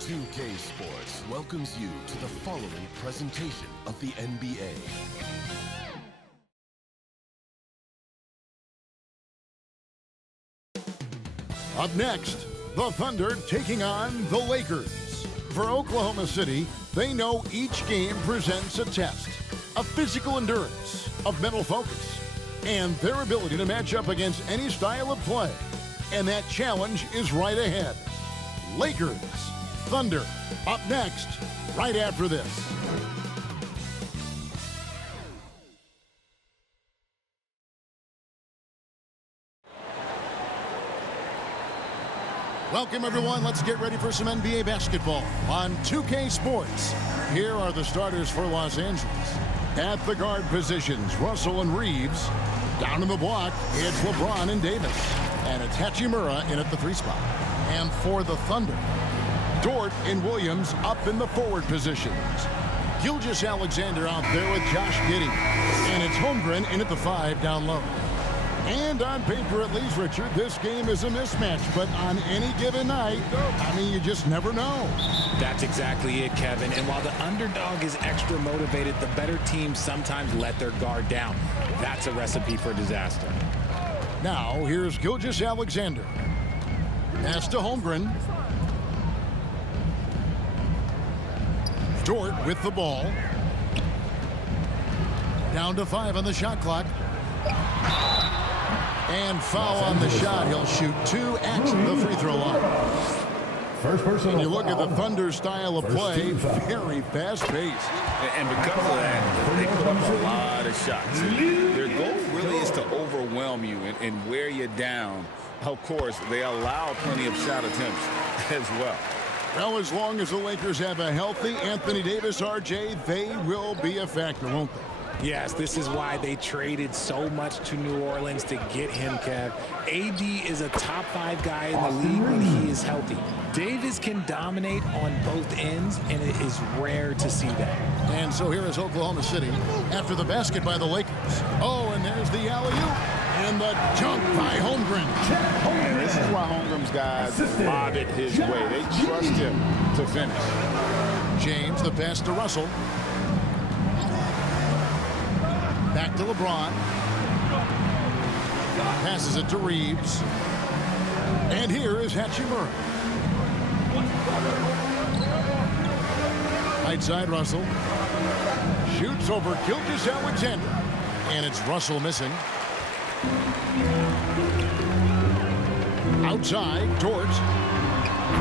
2K Sports welcomes you to the following presentation of the NBA. Up next, the Thunder taking on the Lakers. For Oklahoma City, they know each game presents a test of physical endurance, of mental focus, and their ability to match up against any style of play. And that challenge is right ahead. Lakers, Thunder, up next, right after this. Welcome, everyone. Let's get ready for some NBA basketball on 2K Sports. Here are the starters for Los Angeles. At the guard positions, Russell and Reeves. Down in the block, it's LeBron and Davis. And it's Hachimura in at the 3 spot. And for the Thunder, Dort and Williams up in the forward positions. Gilgeous-Alexander out there with Josh Giddey. And it's Holmgren in at the 5 down low. And on paper, at least, Richard, this game is a mismatch. But on any given night, I mean, you just never know. That's exactly it, Kevin. And while the underdog is extra motivated, the better teams sometimes let their guard down. That's a recipe for disaster. Now, here's Gilgeous-Alexander. Pass to Holmgren. Dort with the ball. Down to 5 on the shot clock. And foul on the shot. He'll shoot 2 at the free throw line. First person. And you look at the Thunder style of play, very fast-paced. And because of that, they put up a lot of shots. Their goal really is to overwhelm you and wear you down. Of course, they allow plenty of shot attempts as well. Well, as long as the Lakers have a healthy Anthony Davis, RJ, they will be a factor, won't they? Yes, this is why they traded so much to New Orleans to get him, Kev. AD is a top 5 guy in the league when he is healthy. Davis can dominate on both ends, and it is rare to see that. And so here is Oklahoma City after the basket by the Lakers. Oh, and there's the alley-oop. And the jump by Holmgren. And this is why Holmgren's guys lob it his way. They trust him to finish. James, the pass to Russell. Back to LeBron. Passes it to Reeves. And here is Hachimura. Right side, Russell. Shoots over Gilgeous-Alexander. And it's Russell missing. Outside, Dort.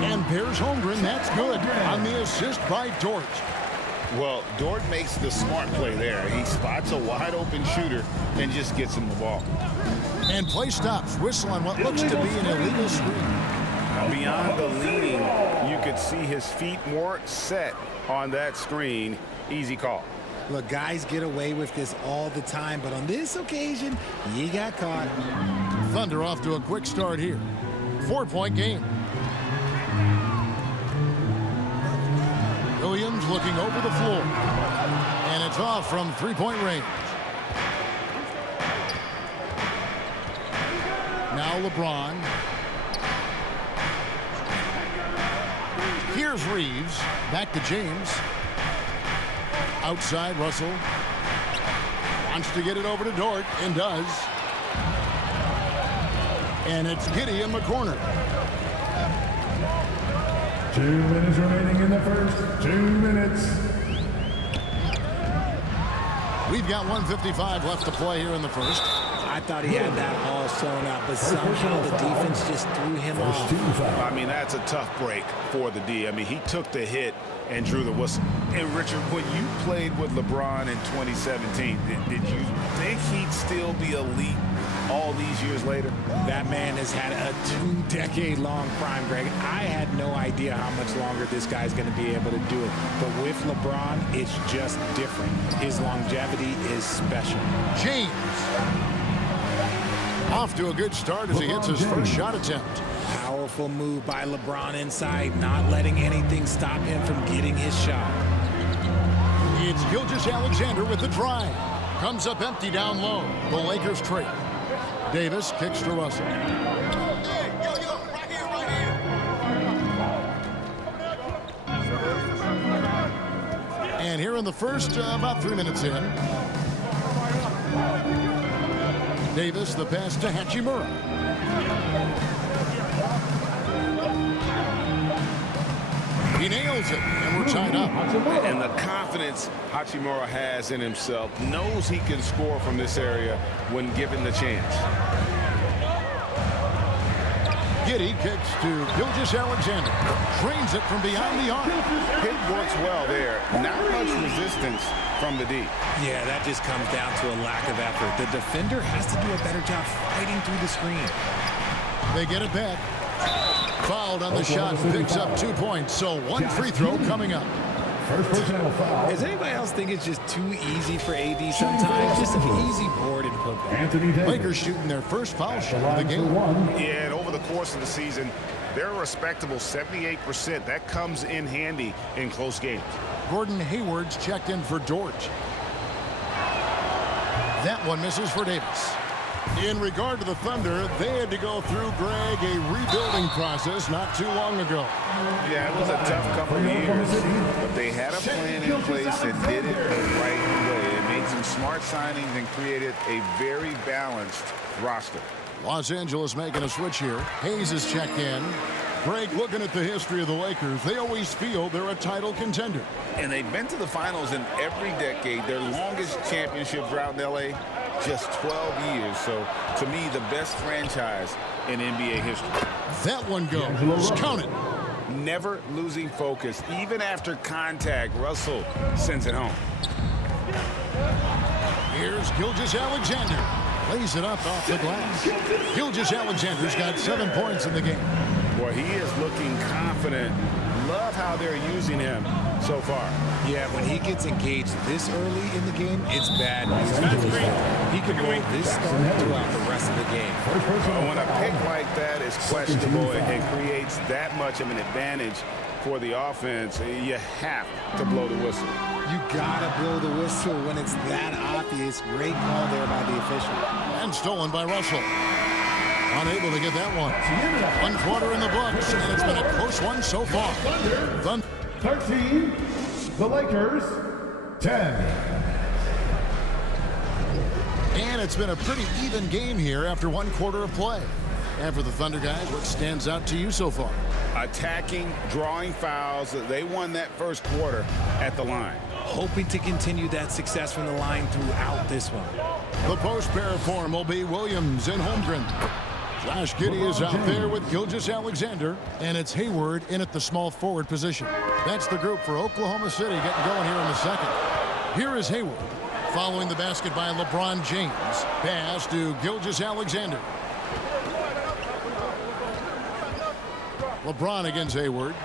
And there's Holmgren. That's good on the assist by Dort. Well, Dort makes the smart play there. He spots a wide-open shooter and just gets him the ball. And play stops. Whistle on what looks to be an illegal screen. Beyond the leading, you could see his feet more set on that screen. Easy call. Look, guys get away with this all the time, but on this occasion, he got caught. Thunder off to a quick start here. 4-point game. Williams looking over the floor. And it's off from 3-point range. Now LeBron. Here's Reeves. Back to James. Outside, Russell. Wants to get it over to Dort, and does. And it's Giddey in the corner. 2 minutes remaining in the first. 2 minutes. We've got 1:55 left to play here in the first. I thought he had that all sewn up, but somehow the defense just threw him off. I mean, that's a tough break for the D. I mean, he took the hit and drew the whistle. And, Richard, when you played with LeBron in 2017, did you think he'd still be elite all these years later? That man has had a 2-decade-long prime, Greg. I had no idea how much longer this guy's going to be able to do it. But with LeBron, it's just different. His longevity is special. James. Off to a good start as he hits his first shot attempt. Powerful move by LeBron inside, not letting anything stop him from getting his shot. It's Gilgeous-Alexander with the drive. Comes up empty down low. The Lakers trade. Davis kicks to Russell. in the first, about 3 minutes in. Davis, the pass to Hachimura. He nails it, and we're tied up. And the confidence Hachimura has in himself, knows he can score from this area when given the chance. Giddey kicks to Gilgeous-Alexander. Drains it from beyond the arc. Pick works well there. Not much resistance from the D. Yeah, that just comes down to a lack of effort. The defender has to do a better job fighting through the screen. They get it back. Fouled on the shot, picks up 2 points. So one free throw coming up. First personal foul. Does anybody else think it's just too easy for AD sometimes? Just an easy board in football. Anthony Davis. Lakers shooting their first foul shot of the game. Yeah, and over the course of the season, they're a respectable 78%. That comes in handy in close games. Gordon Hayward's checked in for George. That one misses for Davis. In regard to the Thunder, they had to go through, Greg, a rebuilding process not too long ago. Yeah, it was a tough couple of years, but they had a plan in place and did it the right way. They made some smart signings and created a very balanced roster. Los Angeles making a switch here. Hayes is checked in. Greg, looking at the history of the Lakers, they always feel they're a title contender. And they've been to the finals in every decade. Their longest championship drought in L.A., just 12 years. So, to me, the best franchise in NBA history. That one goes. Count it. Never losing focus. Even after contact, Russell sends it home. Here's Gilgeous-Alexander. Lays it up off the glass. Gilgeous-Alexander's got 7 points in the game. Boy, he is looking confident. Love how they're using him so far. Yeah, when he gets engaged this early in the game, it's bad news. He could roll this start throughout the rest of the game. When a pick like that is questionable and creates that much of an advantage for the offense, you have to blow the whistle. You gotta blow the whistle when it's that obvious. Great call there by the official. And stolen by Russell. Unable to get that one. 1 quarter in the books, and it's been a close one so far. Thunder 13, the Lakers, 10. And it's been a pretty even game here after 1 quarter of play. And for the Thunder guys, what stands out to you so far? Attacking, drawing fouls. They won that first quarter at the line. Hoping to continue that success from the line throughout this one. The post pair form will be Williams and Holmgren. Josh Giddey is out there with Gilgeous-Alexander, and it's Hayward in at the small forward position. That's the group for Oklahoma City getting going here in the second. Here is Hayward, following the basket by LeBron James. Pass to Gilgeous-Alexander. LeBron against Hayward.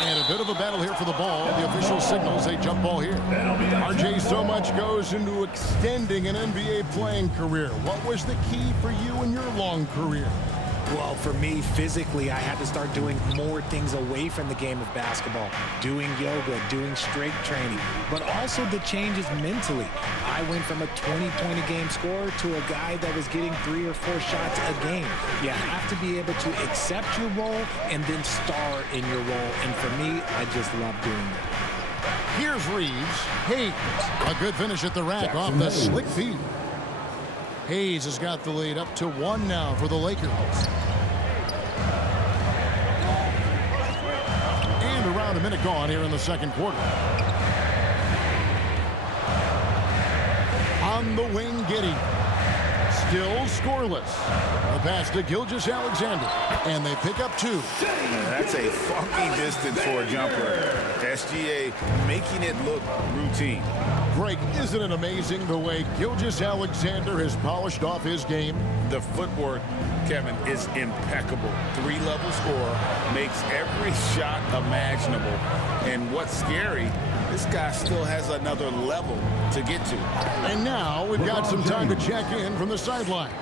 And a bit of a battle here for the ball. The official signals a jump ball here. RJ, so much goes into extending an NBA playing career. What was the key for you in your long career? Well, for me, physically, I had to start doing more things away from the game of basketball. Doing yoga, doing strength training, but also the changes mentally. I went from a 20-point-a-game scorer to a guy that was getting 3 or 4 shots a game. You have to be able to accept your role and then star in your role. And for me, I just love doing that. Here's Reeves. Hayes. A good finish at the rack off the slick feed. Hayes has got the lead up to 1 now for the Lakers. And around a minute gone here in the second quarter. On the wing, Giddey. Still scoreless. The pass to Gilgeous-Alexander. And they pick up 2. That's a funky distance for a jumper. SGA making it look routine. Greg, isn't it amazing the way Gilgeous-Alexander has polished off his game? The footwork, Kevin, is impeccable. 3-level scorer, makes every shot imaginable. And what's scary, this guy still has another level to get to. And now we've got some time to check in from the sidelines.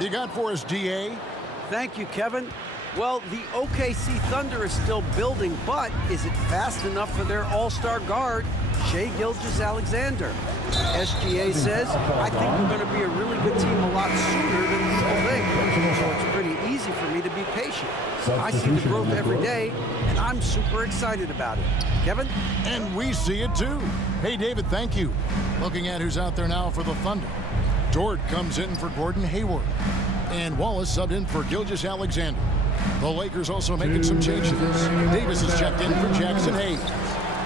You got for us, DA? Thank you, Kevin. Well, the OKC Thunder is still building, but is it fast enough for their all-star guard, Shai Gilgeous-Alexander? SGA says, I think we're going to be a really good team a lot sooner than people think. So it's pretty easy easy for me to be patient. I see the growth every day, and I'm super excited about it. Kevin? And we see it too. Hey, David, thank you. Looking at who's out there now for the Thunder. Dort comes in for Gordon Hayward. And Wallace subbed in for Gilgeous-Alexander. The Lakers also making some changes. Davis is checked in for Jackson Hayes.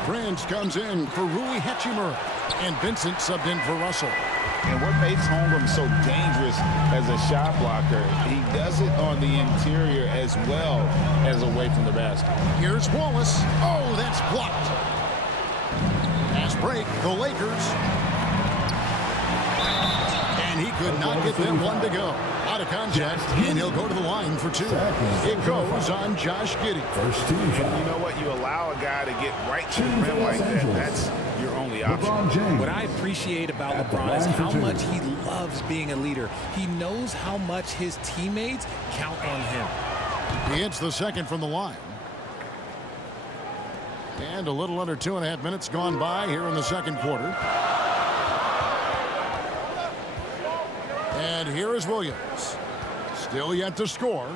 Prince comes in for Rui Hachimura. And Vincent subbed in for Russell. And what makes Holmgren so dangerous as a shot blocker, he does it on the interior as well as away from the basket. Here's Wallace. Oh, that's blocked. Fast break, the Lakers. And he could not get them one to go. Out of contact, and he'll go to the line for two. It goes on Josh Giddey. And you know what? You allow a guy to get right to the rim like that. That's your only option. What I appreciate about LeBron is how much he loves being a leader. He knows how much his teammates count on him. He hits the second from the line. And a little under 2.5 minutes gone by here in the second quarter. And here is Williams. Still yet to score.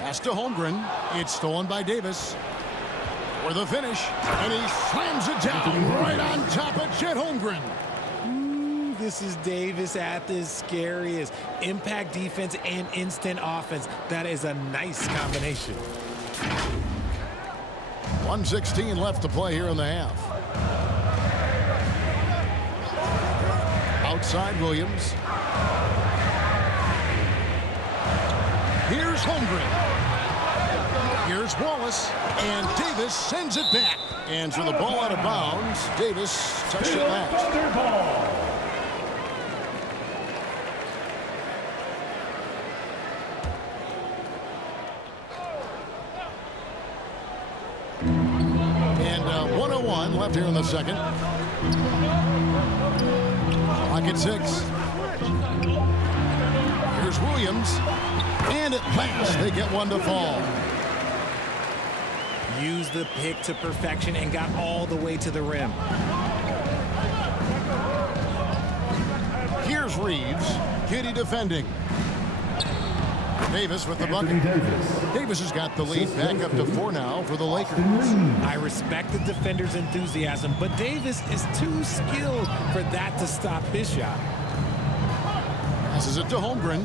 Pass to Holmgren. It's stolen by Davis. For the finish. And he slams it down right on top of Chet Holmgren. Ooh, this is Davis at his scariest. Impact defense and instant offense. That is a nice combination. 1:16 left to play here in the half. Outside Williams. Here's Holmgren. Here's Wallace. And Davis sends it back. And so the ball out of bounds. Davis touched it last. And 1:01 left here in the second. Clock at 6. Here's Williams. And at last, they get one to fall. Used the pick to perfection and got all the way to the rim. Here's Reeves. Giddey defending. Davis with the bucket. Davis has got the lead back up to 4 now for the Lakers. I respect the defender's enthusiasm, but Davis is too skilled for that to stop his shot. Passes it to Holmgren.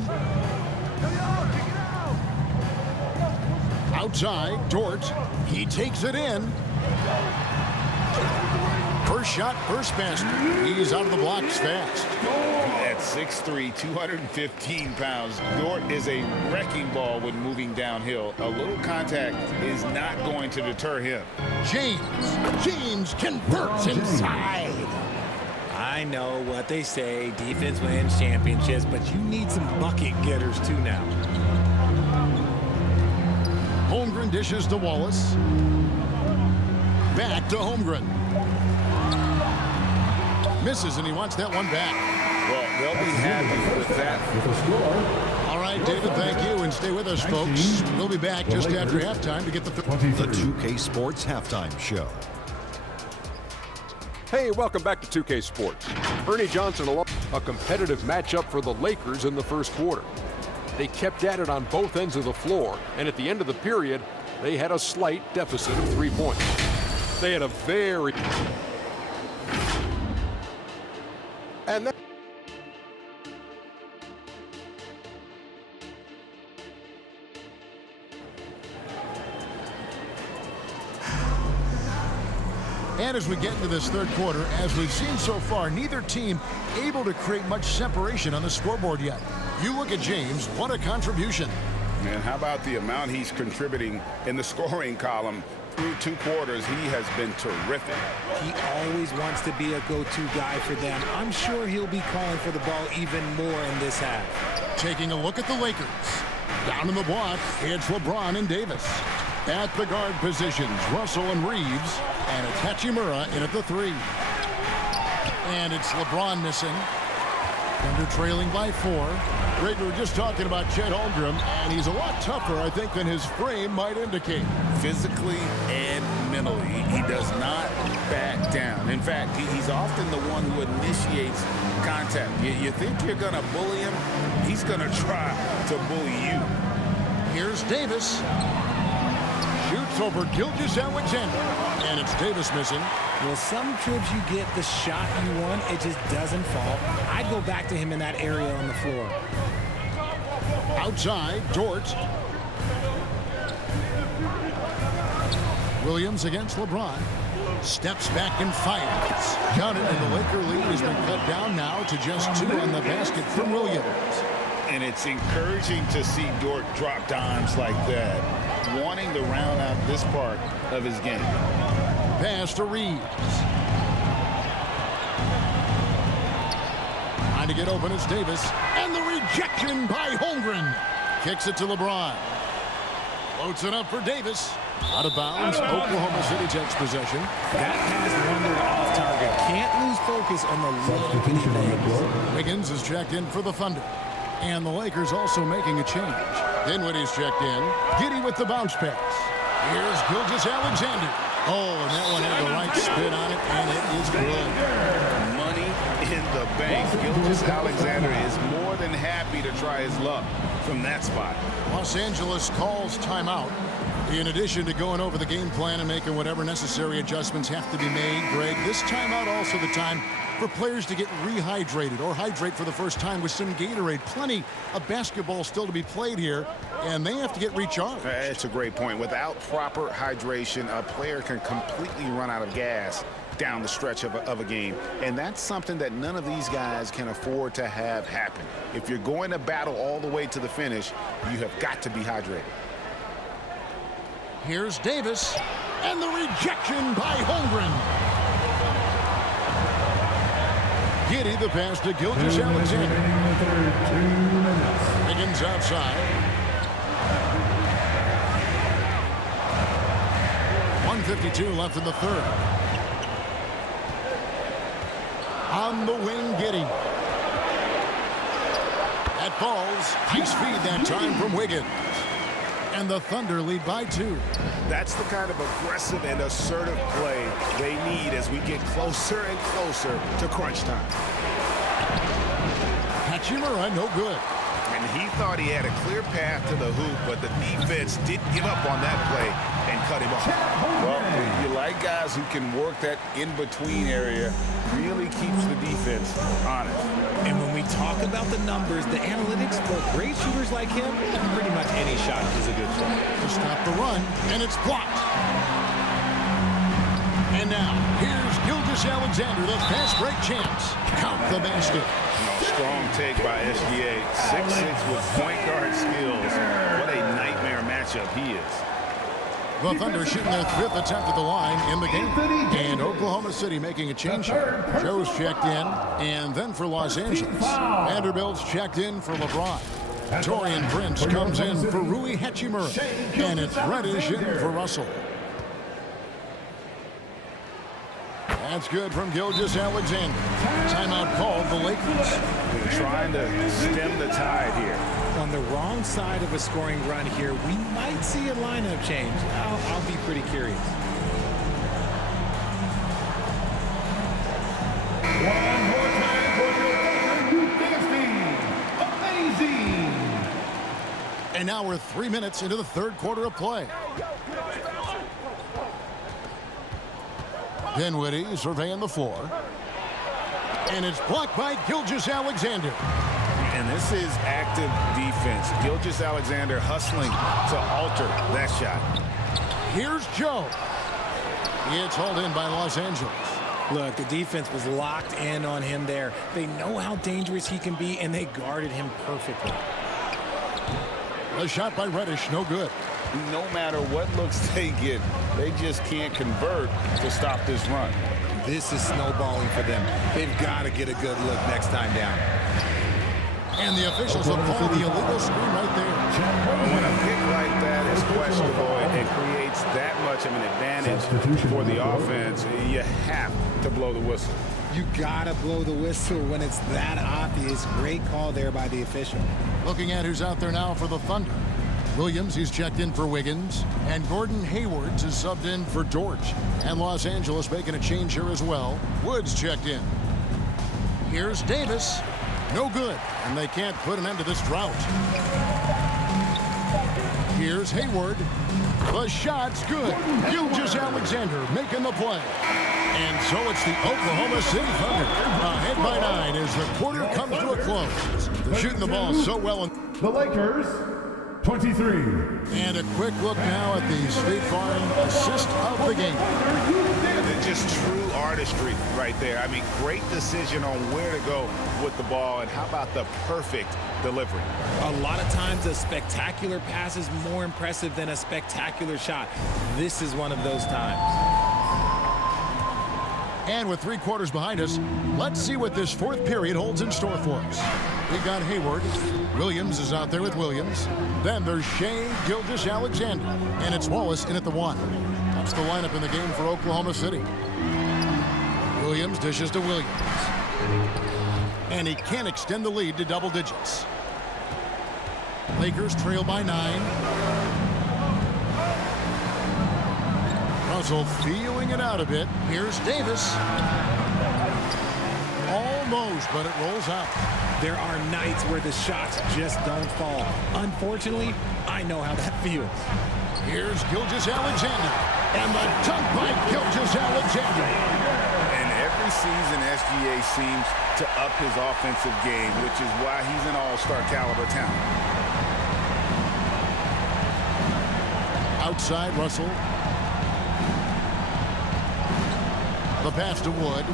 Outside, Dort. He takes it in. First shot, first basket. He's out of the blocks fast. At 6'3", 215 pounds, Dort is a wrecking ball when moving downhill. A little contact is not going to deter him. James converts inside. I know what they say, defense wins championships, but you need some bucket getters too now. Holmgren dishes to Wallace. Back to Holmgren. Misses, and he wants that one back. Well, they'll be happy with that. All right, David, thank you, and stay with us, folks. We'll be back just after halftime to get the 2K Sports Halftime Show. Hey, welcome back to 2K Sports. Ernie Johnson along a competitive matchup for the Lakers in the first quarter. They kept at it on both ends of the floor, and at the end of the period, they had a slight deficit of 3 points. They had a very... And that... And as we get into this third quarter, as we've seen so far, neither team able to create much separation on the scoreboard yet. You look at James, what a contribution. And how about the amount he's contributing in the scoring column? Through 2 quarters, he has been terrific. He always wants to be a go-to guy for them. I'm sure he'll be calling for the ball even more in this half. Taking a look at the Lakers. Down in the block, it's LeBron and Davis. At the guard positions, Russell and Reeves. And it's Hachimura in at the 3. And it's LeBron missing. Thunder trailing by 4. Greg, we were just talking about Chet Holmgren, and he's a lot tougher, I think, than his frame might indicate. Physically and mentally, he does not back down. In fact, he's often the one who initiates contact. You think you're going to bully him, he's going to try to bully you. Here's Davis. Shoots over Gilgeous-Alexander, and it's Davis missing. Well, some trips you get the shot you want, it just doesn't fall. I'd go back to him in that area on the floor. Outside, Dort. Williams against LeBron. Steps back and fires. Counted, and the Laker lead has been cut down now to just 2 on the basket from Williams. And it's encouraging to see Dort drop dimes like that, wanting to round out this part of his game. Pass to Reeves. Trying to get open, it's Davis. And the rejection by Holmgren. Kicks it to LeBron. Floats it up for Davis. Out of bounds. Oklahoma City takes possession. That pass wandered off target. Can't lose focus on the low. Wiggins is checked in for the Thunder. And the Lakers also making a change. Dinwiddie's checked in. Giddey with the bounce pass. Here's Gilgeous-Alexander. Oh, and that one had the right spin on it, and it is good. Money in the bank. Gilgeous-Alexander is more than happy to try his luck from that spot. Los Angeles calls timeout. In addition to going over the game plan and making whatever necessary adjustments have to be made, Greg, this timeout also the time for players to get rehydrated or hydrate for the first time with some Gatorade. Plenty of basketball still to be played here, and they have to get recharged. It's a great point. Without proper hydration, a player can completely run out of gas down the stretch of a game, and that's something that none of these guys can afford to have happen. If you're going to battle all the way to the finish, you have got to be hydrated. Here's Davis, and the rejection by Holmgren. Giddey the pass to Gilgeous-Alexander. Higgins outside. 1:52 left in the third. On the wing, Giddey. That falls. Nice feed that time from Wiggins. And the Thunder lead by 2. That's the kind of aggressive and assertive play they need as we get closer and closer to crunch time. Hachimura, no good. And he thought he had a clear path to the hoop, but the defense did give up on that play and cut him off. Well, you like guys who can work that in-between area, really keeps the defense honest. And when we talk about the numbers, the analytics, for great shooters like him, pretty much any shot is a good shot. To stop the run, and it's blocked. And now, here's Gilgeous-Alexander, the fast break champs. Count the basket. Strong take by SGA. 6'6" with point guard skills. What a nightmare matchup he is. The Thunder shooting their 5th attempt at the line in the game. And Oklahoma City making a change here. Joe's checked in, and then for Los Angeles. Vanderbilt's checked in for LeBron. Torian Prince comes in for Rui Hachimura. And it's Reddish in for Russell. That's good from Gilgeous-Alexander. Timeout called the Lakers. They're trying to stem the tide here. On the wrong side of a scoring run here, we might see a lineup change. I'll be pretty curious. One more time for your dynasty. Amazing. And now we're 3 minutes into the third quarter of play. Dinwiddie surveying the floor. And it's blocked by Gilgeous-Alexander. And this is active defense. Gilgeous-Alexander hustling to alter that shot. Here's Joe. It's hauled in by Los Angeles. Look, the defense was locked in on him there. They know how dangerous he can be, and they guarded him perfectly. A shot by Reddish, no good. No matter what looks they get, they just can't convert to stop this run. This is snowballing for them. They've got to get a good look next time down. And the officials have called the illegal screen right there. When a pick like that is questionable and creates that much of an advantage for the offense, you have to blow the whistle. You gotta blow the whistle when it's that obvious. Great call there by the official. Looking at who's out there now for the Thunder. Williams, he's checked in for Wiggins. And Gordon Hayward's is subbed in for George. And Los Angeles making a change here as well. Woods checked in. Here's Davis. No good. And they can't put an end to this drought. Here's Hayward. The shot's good. Gilgeous-Alexander making the play. And so it's the Oklahoma City Thunder ahead by 9 as the quarter comes to a close. They're shooting the ball so well. The Lakers, 23. And a quick look now at the State Farm assist of the game. Just true artistry right there. I mean, great decision on where to go with the ball, and how about the perfect delivery? A lot of times a spectacular pass is more impressive than a spectacular shot. This is one of those times. And with 3 quarters behind us, let's see what this 4th period holds in store for us. We've got Hayward. Williams is out there with Williams. Then there's Shea Gilgeous-Alexander. And it's Wallace in at the 1. That's the lineup in the game for Oklahoma City. Williams dishes to Williams. And he can't extend the lead to double digits. Lakers trail by 9. Russell feeling it out a bit. Here's Davis. Almost, but it rolls out. There are nights where the shots just don't fall. Unfortunately, I know how that feels. Here's Gilgeous-Alexander. And the dunk by Gilgeous-Alexander. And every season, SGA seems to up his offensive game, which is why he's an all-star caliber talent. Outside, Russell. The pass to Wood.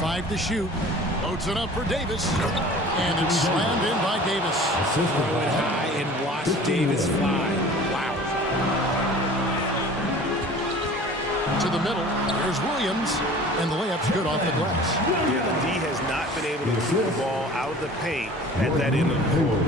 Five to shoot. Loads it up for Davis. And it's slammed in by Davis. Throw it high and watch Davis fly. Wow. To the middle. Here's Williams. And the layup's good off the glass. Yeah, the D has not been able to keep the ball out of the paint at that end of the floor.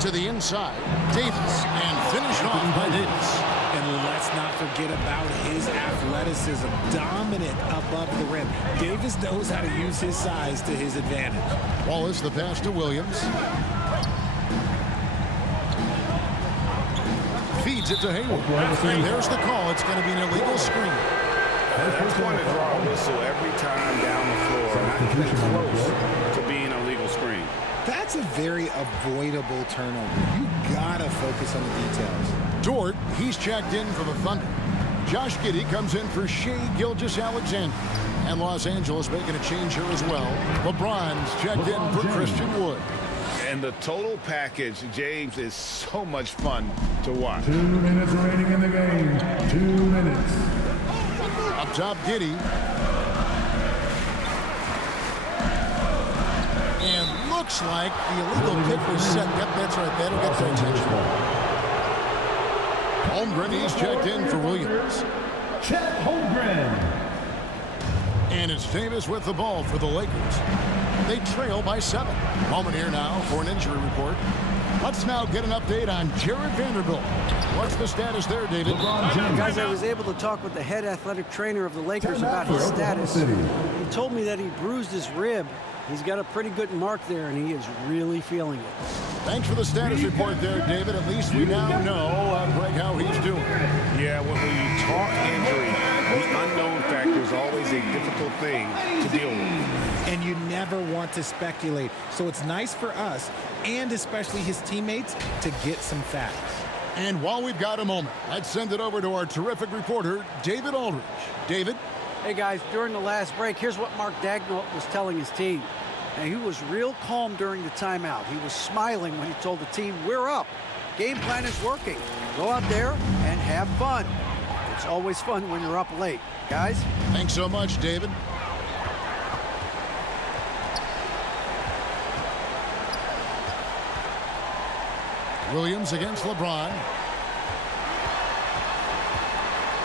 To the inside. Davis. And finished off by Davis. And let's not forget about his athleticism. Dominant above the rim. Davis knows how to use his size to his advantage. Wallace, the pass to Williams. Feeds it to Hayward. And there's the call. It's going to be an illegal screen. That's going to draw a whistle every time down the floor. Not even close to being a legal screen. That's a very avoidable turnover. You gotta focus on the details. Dort, he's checked in for the Thunder. Josh Giddey comes in for Shea Gilgeous-Alexander. And Los Angeles making a change here as well. LeBron's checked in for Christian Wood. And the total package, James, is so much fun to watch. 2 minutes remaining in the game. 2 minutes. Up top, Giddey. And looks like the illegal kick was set. Yep, that's right. That'll get their attention. Holmgren, he's checked in for Williams. Chet Holmgren. And it's Davis with the ball for the Lakers. They trail by 7. Moment here now for an injury report. Let's now get an update on Jared Vanderbilt. What's the status there, David? Guys, I was able to talk with the head athletic trainer of the Lakers about his status. He told me that he bruised his rib. He's got a pretty good mark there, and he is really feeling it. Thanks for the status report there, David. At least we now know, Greg, how he's doing. Yeah, when you talk injury, the unknown factor is always a difficult thing to deal with. And you never want to speculate. So it's nice for us, and especially his teammates, to get some facts. And while we've got a moment, let's send it over to our terrific reporter, David Aldridge. David? Hey, guys, during the last break, here's what Mark Daigneault was telling his team. And he was real calm during the timeout. He was smiling when he told the team, we're up. Game plan is working. Go out there and have fun. It's always fun when you're up late. Guys? Thanks so much, David. Williams against LeBron.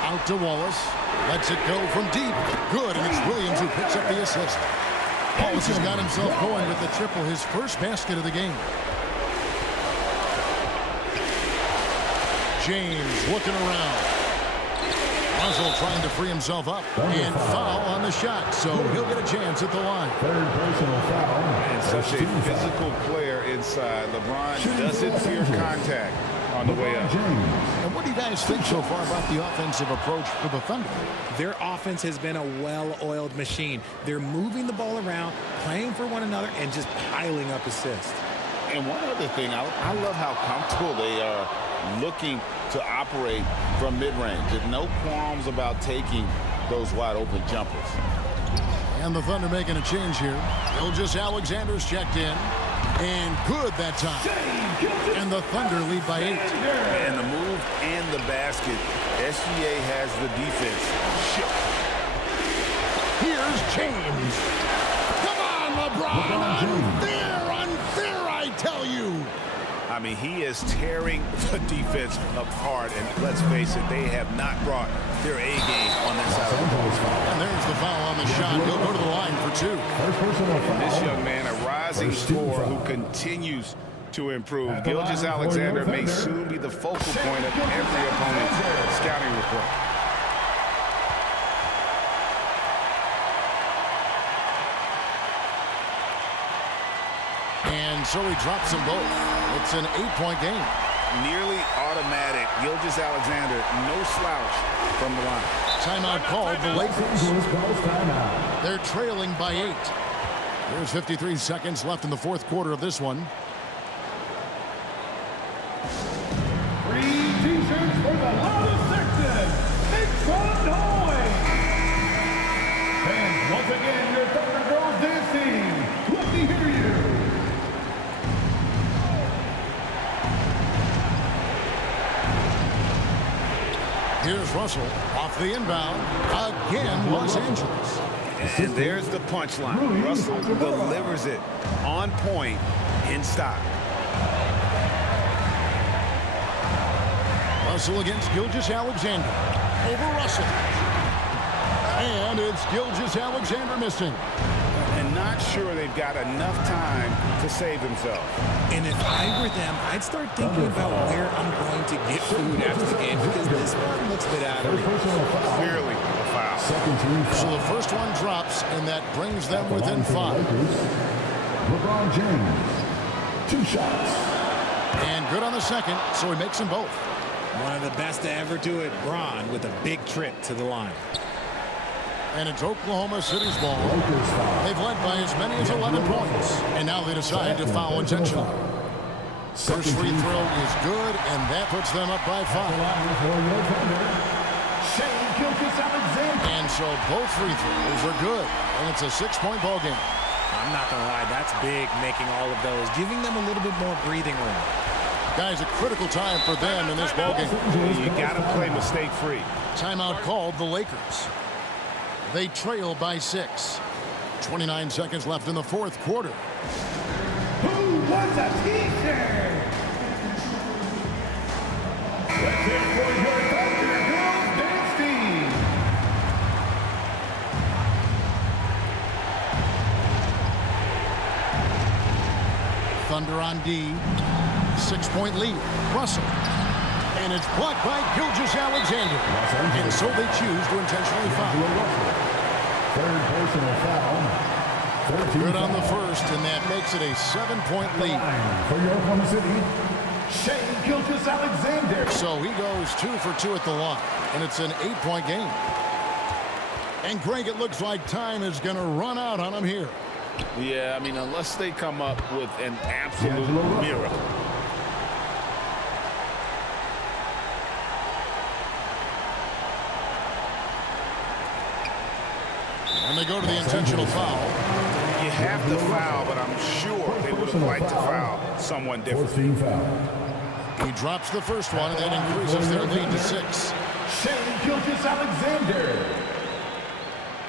Out to Wallace. Lets it go from deep. Good, and it's Williams who picks up the assist. Wallace has got himself going with the triple, his first basket of the game. James looking around. Russell trying to free himself up. And foul on the shot, so he'll get a chance at the line. Third personal foul. And such a physical player inside. LeBron doesn't fear contact on the way up. And what do you guys think so far about the offensive approach for the Thunder? Their offense has been a well-oiled machine. They're moving the ball around, playing for one another, and just piling up assists. And one other thing, I love how comfortable they are looking to operate from mid-range. There's no qualms about taking those wide-open jumpers. And the Thunder making a change here. Gilgeous-Alexander's checked in. And good that time. And the Thunder lead by 8. And the move and the basket. SGA has the defense. Here's James. Come on, LeBron. Unfair, I tell you. I mean, he is tearing the defense apart. And let's face it, they have not brought their A game on that side of the ball. And there's the foul on the shot. He'll go to the line for 2. And this young man, a rising scorer who continues to improve. Gilgeous-Alexander may soon be the focal point of every opponent's scouting report. And so he drops them both. It's an 8-point game. Nearly automatic. Gilgeous-Alexander, no slouch from the line. Timeout called the Lakers. They're trailing by 8. There's 53 seconds left in the fourth quarter of this one. Free t-shirts for the loudest section. Make some noise. Fans, once again, your Thunder Girls dancing. Let me hear you. Here's Russell off the inbound. Again, Los Angeles. And there's the punchline. Russell delivers it on point in style. Russell against Gilgeous-Alexander. Over Russell. And it's Gilgeous-Alexander missing. And not sure they've got enough time to save themselves. And if I were them, I'd start thinking about where I'm going to get food after the game, because this one looks a bit out of reach. Clearly a foul. So the first one drops, and that brings them within 5. LeBron James, 2 shots. And good on the second, so he makes them both. One of the best to ever do it, Bron, with a big trip to the line. And it's Oklahoma City's ball. They've led by as many as 11 points. And now they decide to foul intentionally. First free throw is good, and that puts them up by 5. And so both free throws are good. And it's a 6-point ball game. I'm not going to lie, that's big, making all of those, giving them a little bit more breathing room. Guys, a critical time for them in this ball game. You got to play mistake-free. Timeout called the Lakers. They trail by 6. 29 seconds left in the fourth quarter. Who wants a t-shirt? Let's hear it for your Thunder Girls dance team. Thunder on D. 6-point lead. Russell. And it's blocked by Gilgeous-Alexander. And so they choose to intentionally foul. Third personal foul. Good on the first, and that makes it a 7-point lead. For your Oklahoma City, Shea Gilgeous-Alexander. So he goes 2 for 2 at the line, and it's an 8-point game. And Greg, it looks like time is going to run out on him here. Yeah, I mean, unless they come up with an absolute miracle. And they go to the intentional foul. You have to foul, but I'm sure they would have liked to foul someone different. He drops the first one, and that increases their lead to 6. Shea Gilgeous-Alexander.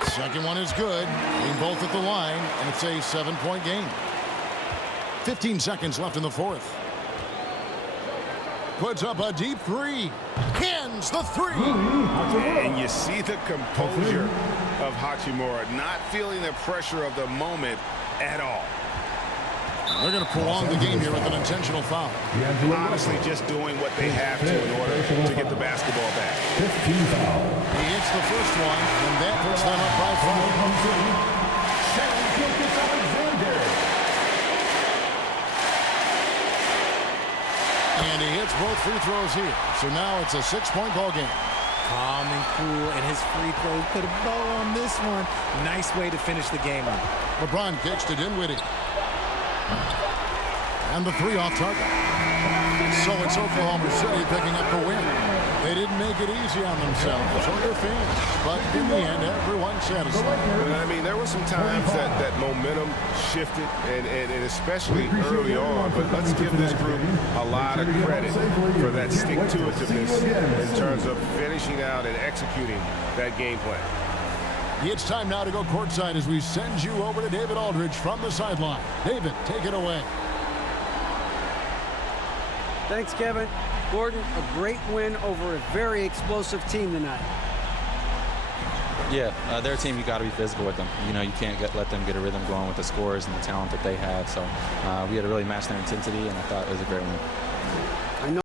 Second one is good. Being both at the line, and it's a 7-point game. 15 seconds left in the fourth. Puts up a deep 3. Hands the 3. And you see the composure of Hachimura, not feeling the pressure of the moment at all. They're going to prolong the game here with an intentional foul. Honestly, just doing what they have to in order to get the basketball back. 15 foul. He hits the first one, and that puts them up by 5. And he hits both free throws here. So now it's a 6-point ball game. Calm and cool, and his free throw put a bow on this one. Nice way to finish the game up. LeBron kicks to Dinwiddie. And the 3 off target. So it's Oklahoma City picking up the win. They didn't make it easy on themselves or their fans, but in the end, everyone's satisfied. I mean, there were some times that momentum shifted, and especially early on, but let's give this group a lot of credit for that stick-to-itiveness in terms of finishing out and executing that game plan. It's time now to go courtside as we send you over to David Aldridge from the sideline. David, take it away. Thanks, Kevin. Gordon, a great win over a very explosive team tonight. Yeah, they're a team you got to be physical with them. You know, you can't let them get a rhythm going with the scores and the talent that they have. So we had to really match their intensity, and I thought it was a great win.